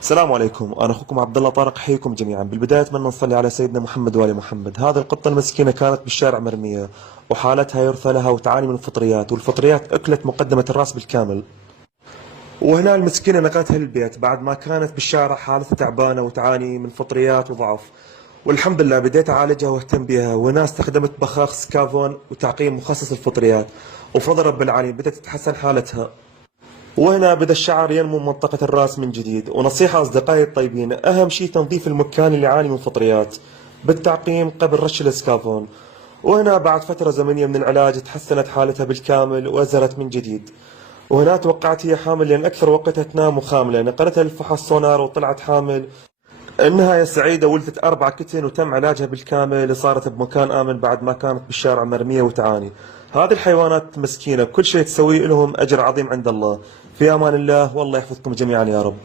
السلام عليكم، انا اخوكم عبد الله طارق، احييكم جميعا. بالبدايه اتمنى نصلي على سيدنا محمد وال محمد. هذه القطه المسكينه كانت بالشارع مرميه وحالتها يرثى لها وتعاني من الفطريات، والفطريات اكلت مقدمه الراس بالكامل. وهنا المسكينه نقلتها للبيت بعد ما كانت بالشارع حالتها تعبانه وتعاني من فطريات وضعف. والحمد لله بديت اعالجها واهتم بها، وهنا استخدمت بخاخ سكافون وتعقيم مخصص للفطريات، وبفضل رب العالمين بدأت تتحسن حالتها. وهنا بدأ الشعر ينمو من منطقة الرأس من جديد. ونصيحة أصدقائي الطيبين، أهم شيء تنظيف المكان اللي يعاني من فطريات بالتعقيم قبل رش الاسكافون. وهنا بعد فترة زمنية من العلاج تحسنت حالتها بالكامل وأزهرت من جديد. وهنا توقعت هي حامل لأن أكثر وقتها تنام وخاملة، نقلتها للفحص سونار وطلعت حامل. النهاية سعيدة، ولدت 4 كتن وتم علاجها بالكامل، صارت بمكان آمن بعد ما كانت بالشارع مرمية وتعاني. هذه الحيوانات مسكينة كل شيء تسويه لهم أجر عظيم عند الله. في أمان الله، والله يحفظكم جميعا يا رب.